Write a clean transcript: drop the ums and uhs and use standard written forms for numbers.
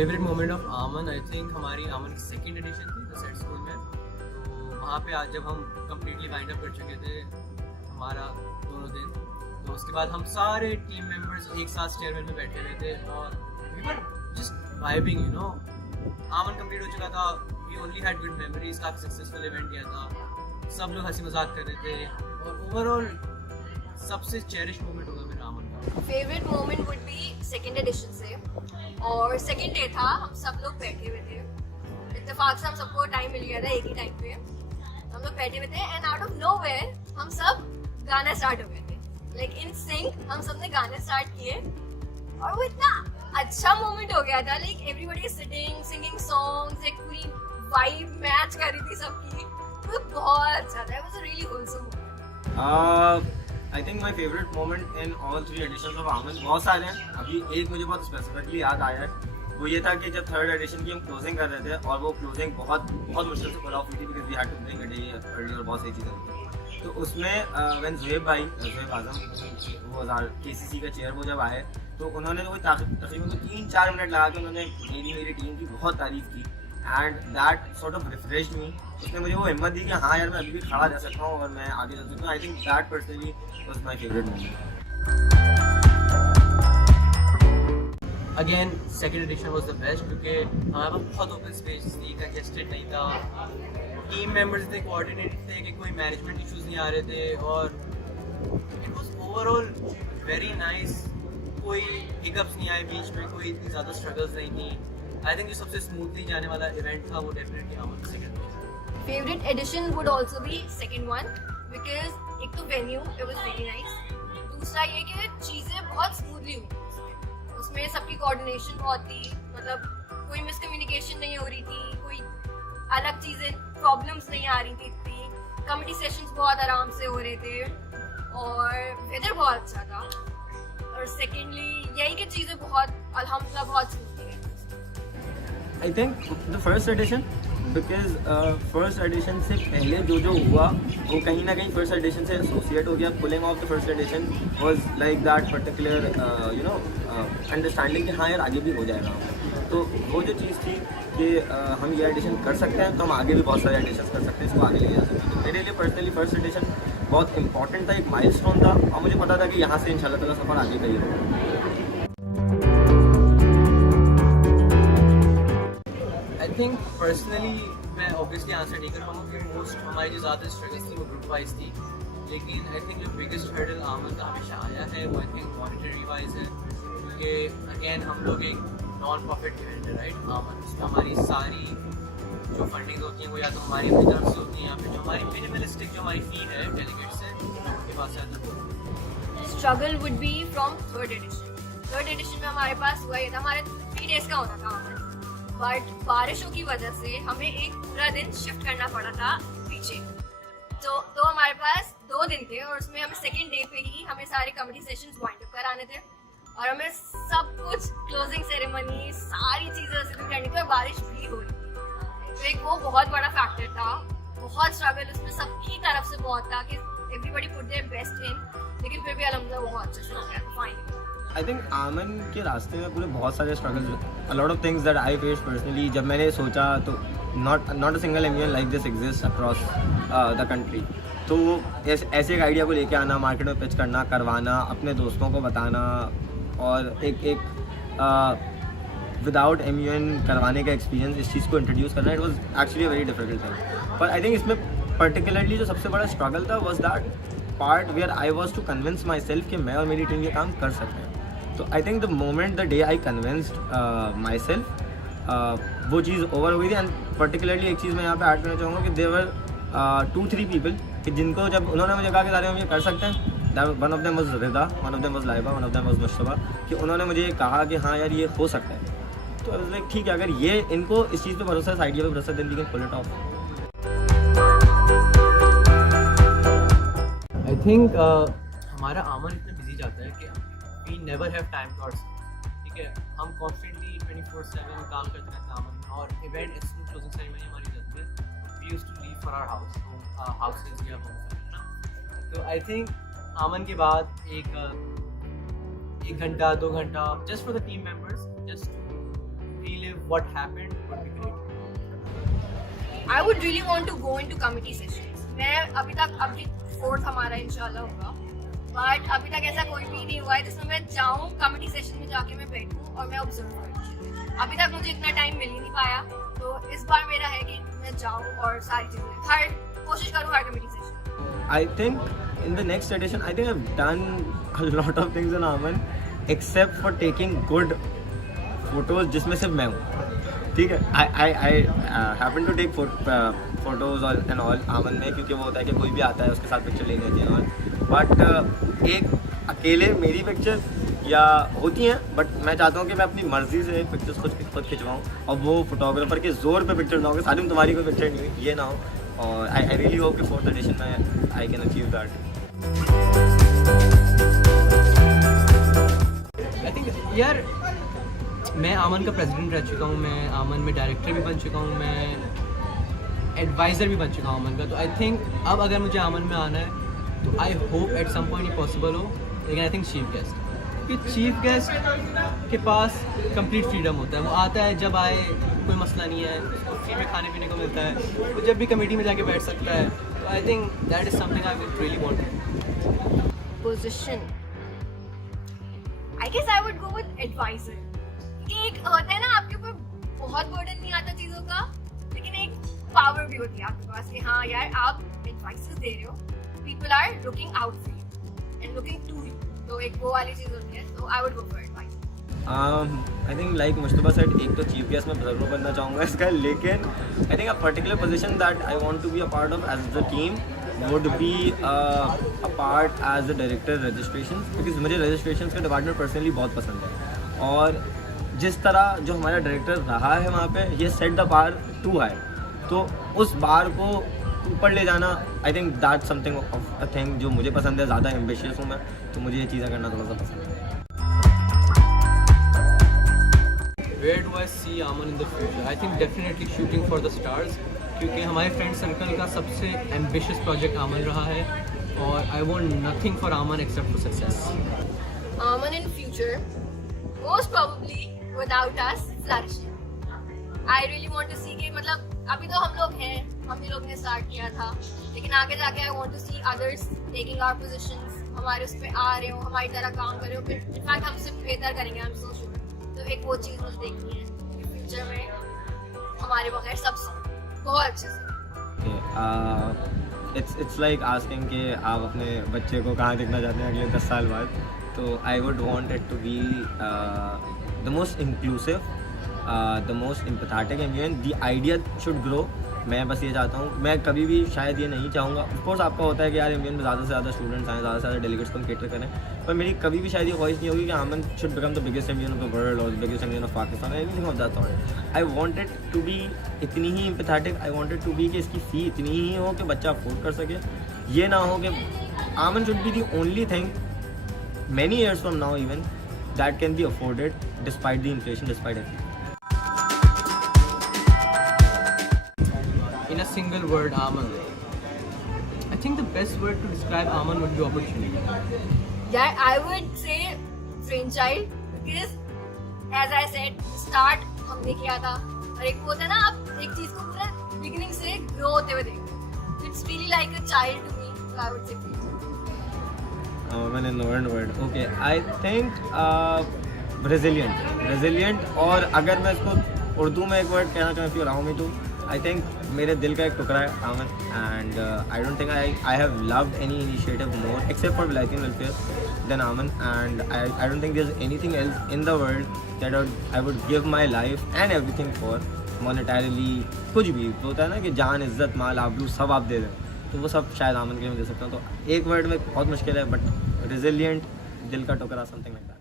Favourite moment of Aman, I think हमारी आमन की second edition थी द सेट स्कूल में। तो वहाँ पे आज जब हम कम्प्लीटली वाइंड अप कर चुके थे हमारा दोनों दिन, तो उसके बाद हम सारे टीम मेंबर्स एक साथ स्टेयरवेल में बैठे हुए थे और we were just vibing, you know. Aaman complete हो चुका था, we only had good memories, काफ़ी सक्सेसफुल इवेंट किया था, सब लोग हंसी मजाक कर रहे थे और ओवरऑल सबसे चेरिश मोमेंट होगा मेरा आमन का। Favourite moment would be second edition से, और सेकेंड डे था, हम सब लोग बैठे हुए थे, इत्तेफाक से हम सबको टाइम मिल गया था एक ही टाइम पे, हम लोग बैठे हुए थे एंड आउट ऑफ नोवेयर हम सब गाना स्टार्ट हो गए थे, लाइक इन सिंक हम सब ने गाने स्टार्ट किए और वो इतना अच्छा मोमेंट हो गया था, like everybody sitting singing songs, एक पूरी वाइब मैच कर रही थी सबकी, तो बहुत अच्छा था, it was a really wholesome moment. I think my favourite moment in all 3 edition of Aaman, बहुत सारे हैं, अभी एक मुझे बहुत स्पेसिफिकली याद आया है, वो ये था कि जब थर्ड एडिशन की हम क्लोजिंग कर रहे थे और वो क्लोजिंग बहुत मुश्किल से पुल ऑफ हुई थी because we had to bring a day early और बहुत सारी चीज़ें थी। तो उसमें व्हेन ज़ुहैब आज़म वो KCC का चेयर वो जब आए तो उन्होंने तो तकरीबन 3-4 मिनट लगा के उन्होंने मेरी टीम की बहुत तारीफ़ की and that sort of refreshed me. उसने मुझे वो हिम्मत दी कि हाँ यार मैं अभी भी खड़ा रह सकता हूँ और मैं आगे चल सकता हूँ। आई think that personally was my favourite moment. Again second edition was the best क्योंकि हमारे पास बहुत ओपन स्पेस थी, कंजेस्टेड नहीं था, टीम मेंबर्स इतने कोऑर्डिनेटेड थे कि कोई मैनेजमेंट इश्यूज नहीं आ रहे थे और it was overall very nice. कोई हिकअप्स नहीं आए बीच में, कोई इतनी ज़्यादा स्ट्रगल्स नहीं थी। आई थिंक जो सबसे स्मूथली जाने वाला इवेंट था वो definitely Aaman second edition. Favourite edition would also be second one because एक तो venue it was very nice, दूसरा ये कि चीज़ें बहुत स्मूथली हुई, उसमें सबकी कोऑर्डिनेशन बहुत थी, मतलब कोई मिसकम्युनिकेशन नहीं हो रही थी, कोई अलग चीज़ें प्रॉब्लम्स नहीं आ रही थी इतनी, कमेटी सेशंस बहुत आराम से हो रहे थे और वेदर बहुत अच्छा था, और सेकेंडली यही कि चीज़ें बहुत अल्हम्दुलिल्लाह बहुत स्मूथली गई। I think the first edition because first edition से पहले जो हुआ वो कहीं ना कहीं फर्स्ट एडिशन से एसोसिएट हो गया। Pulling of the first edition was like that particular you know understanding कि हाँ यार आगे भी हो जाएगा। तो वो जो चीज़ थी कि हम ये एडिशन कर सकते हैं तो हम आगे भी बहुत सारे एडिशन कर सकते हैं, इसको आगे ले जा सकते हैं। तो मेरे लिए पर्सनली फर्स्ट एडिशन बहुत इंपॉर्टेंट था, एक माइलस्टोन था और मुझे पता था कि यहाँ से इंशाल्लाह ताला सफ़र आगे का ही होगा। आई थिंक पर्सनली मैं ऑब्वियसली आंसर नहीं कर पाऊँगा कि मोस्ट हमारी जो ज़्यादा स्ट्रगल्स थी वो ग्रुप वाइज थी, लेकिन आई थिंक जो बिगेस्ट हर्डल आमन का हमेशा आया है वो आई थिंक मॉनिटरी वाइज है, क्योंकि अगेन हम लोग एक नॉन प्रॉफिट इवेंट है राइट आमन, उसमें हमारी सारी जो फंडिंग होती हैं वो या तो हमारी अपनी तरफ से होती हैं या फिर जो हमारी मिनिमलिस्टिक जो हमारी फ़ी है डेलीगेट से उनके पास से आता है। Struggle would be from third edition. Third edition में हमारे पास हुआ ये था, हमारे 3 डेज का होना था हमें, बट बारिशों की वजह से हमें एक पूरा दिन शिफ्ट करना पड़ा था पीछे। तो हमारे पास 2 दिन थे और उसमें हमें सेकेंड डे पे ही हमें सारे कमेटी सेशंस वाइंड अप कराने थे और हमें सब कुछ क्लोजिंग सेरेमनी सारी चीज़ें ऐसे करनी थी और बारिश भी हो रही थी। तो एक वो बहुत बड़ा फैक्टर था, बहुत स्ट्रगल उसमें सबकी तरफ से बहुत था कि everybody put their best in, लेकिन फिर भी अल्हम्दुलिल्लाह वो बहुत अच्छा से हो गया था फाइनली। आई थिंक आमन के रास्ते में पूरे बहुत सारे struggles, a lot of things that I face personally. जब मैंने सोचा तो not a single MUN like this exist across the country, तो ऐसे एक आइडिया को लेके आना, मार्केट में पिच करना, करवाना, अपने दोस्तों को बताना और एक विदाउट एमयूएन करवाने का एक्सपीरियंस, इस चीज़ को इंट्रोड्यूस करना, it was actually a very difficult thing. पर आई थिंक इसमें पर्टिकुलरली जो सबसे बड़ा स्ट्रगल था was that part where I was to convince myself कि मैं और मेरी टीम ये काम कर सकते हैं। तो I think the moment the day I convinced my self वो चीज़ ओवर हुई थी। एंड पर्टिकुलरली एक चीज़ मैं यहाँ पे ऐड करना चाहूँगा कि देवर 2-3 पीपल कि जिनको जब उन्होंने मुझे कहा कि सारे हम ये कर सकते हैं, one of them was Rida, one of them was Laiba, one of them was Mushtaba, कि उन्होंने मुझे कहा कि हाँ यार ये हो सकता है। तो लाइक ठीक है, अगर ये इनको इस चीज़ पे भरोसा है, इस आइडिया पे भरोसा, then we can pull it off. I think हमारा आमन इतना बिजी जाता है कि we never have time to ourselves, ठीक है। हम कॉन्स्टेंटली 24/7 काम करते रहते हैं आमन में, और इवेंट क्लोजिंग सेरेमनी हमारी जाती है, we used to leave for our houses या होम, है ना। तो आई थिंक आमन के बाद एक घंटा 2 घंटा just for the team members, just relive what happened would be great. I would really want to go into committee sessions. मैं अभी 4th हमारा इंशाल्लाह होगा, बट अभी तक ऐसा कोई भी नहीं हुआ है जिसमें मैं जाऊँ कमिटी सेशन में जाके मैं बैठूँ और मैं ऑब्जर्व करूँ. अभी तक मुझे इतना टाइम मिल ही नहीं पाया, तो इस बार मेरा है कि मैं जाऊँ और सारी चीज़ें कोशिश करूँ हर committee session. I think in the next edition, I think I've done a lot of things in Aman, except for taking good photos जिसमें सिर्फ मैं हूँ. ठीक है, I happen to take photos और and all Aman में, क्योंकि वो होता है कि कोई भी आता है उसके साथ पिक्चर लेनी होती है और बट एक अकेले मेरी पिक्चर या होती हैं, बट मैं चाहता हूँ कि मैं अपनी मर्ज़ी से पिक्चर्स खुद खिंचवाऊँ और वो फोटोग्राफर के ज़ोर पे पिक्चर ना हो कि सालिम तुम्हारी कोई पिक्चर नहीं हुई, ये ना हो. और आई रियली होप कि 4th एडिशन में I can achieve that. I think यार मैं आमन का प्रेसिडेंट रह चुका हूँ, मैं आमन में डायरेक्टर भी बन चुका हूँ, मैं एडवाइज़र भी बन चुका हूँ आमन का. तो आई थिंक अब अगर मुझे आमन में आना है तो I hope at some point ये पॉसिबल हो. लेकिन आई थिंक चीफ गेस्ट, क्योंकि चीफ गेस्ट के पास कंप्लीट फ्रीडम होता है. वो आता है जब आए, कोई मसला नहीं है, उसको फ्री में खाने पीने को मिलता है, वो जब भी कमेटी में जाके बैठ सकता है. तो I think that is something I would really want. Position, I guess I would go with advisor. कि एक होता है ना, आपके ऊपर बहुत बर्डन नहीं आता चीज़ों का, लेकिन एक पावर भी होती है आपके पास कि हाँ यार आप एडवाइसेस दे रहे हो, people are looking out for you and looking to you. तो एक वो वाली चीज़ होती है. तो I would go for advice. I think like Mushtaba said, एक तो चीफ गेस्ट में ज़रूर बनना चाहूँगा इसका, लेकिन I think a particular position that I want to be a part of as the team would be a part as the director registration, क्योंकि मुझे रजिस्ट्रेशन का डिपार्टमेंट पर्सनली बहुत पसंद है. और जिस तरह जो हमारा डायरेक्टर रहा है वहाँ पे, ये set the bar too high, तो उस बार को ऊपर ले जाना, I think that something of a thing जो मुझे पसंद है. ज़्यादा एम्बिशियस हूँ मैं, तो मुझे ये चीज़ें करना थोड़ा सा पसंद है. Where do I see Aman in the future? I think definitely shooting for the stars, क्योंकि हमारे फ्रेंड सर्कल का सबसे एम्बिशियस प्रोजेक्ट आमन रहा है और I want nothing for Aman except for success. Aman in future, most probably without us flourishing. I really want to see कि मतलब अभी तो हम लोग हैं, हम ही लोग ने स्टार्ट किया था, लेकिन आगे जाके I want to see others taking our positions, हमारे उस पे आ रहे हो, हमारी तरह काम कर रहे हो, फिर इनफैक्ट हमसे बेहतर करेंगे, I'm so sure. तो एक वो चीज़ मुझे देखनी है कि फ्यूचर में हमारे बगैर सब बहुत अच्छे से. It's like asking कि आप अपने बच्चे को कहाँ देखना चाहते हैं अगले 10 साल बाद. तो I would want it to be the most inclusive, the most empathetic and the idea should grow. मैं बस ये चाहता हूँ, मैं कभी भी शायद ये नहीं चाहूँगा. ऑफकोर्स आपका होता है कि यार एमबीएन में ज़्यादा से ज़्यादा स्टूडेंट्स आएँ, ज़्यादा से ज़्यादा डेलीगेट्स को हम कैटर करें, पर मेरी कभी भी शायद ये ख्वाहिश नहीं होगी कि Aman should become the biggest MBN of the world और biggest MBN of Pakistan, anything of that sort. I wanted to be इतनी ही empathetic, I wanted to be कि इसकी फ़ी इतनी ही हो कि बच्चा अफोर्ड कर सके. ये ना हो कि Aman should be the only thing many years from now even that can be afforded despite the inflation, despite everything. In a single word, Aman. I think the best word to describe Aman would be opportunity. Yeah, I would say brainchild because as I said, start हमने किया था और एक होता है ना, आप एक चीज को पूरा beginning से grow होते हुए देखो. It's really like a child to me, so I would say brainchild. मैंने one word. Okay, I think resilient. और अगर मैं इसको उर्दू में एक वर्ड कहना चाहूँ, if you allow me to, I think मेरे दिल का एक टुकड़ा है आमन, and I don't think I have loved any initiative more except for Vilayati welfare than Aman, and I don't think there's anything else in the world that I would give my life and everything for, monetarily, कुछ भी होता है ना कि जान, इज्जत, माल, आबरू सब आप दे दें, तो वो सब शायद आमन के लिए मैं दे सकता हूँ. तो एक वर्ड में बहुत मुश्किल है, बट रेजिलिएंट, दिल का टुकड़ा, समथिंग लाइक दैट.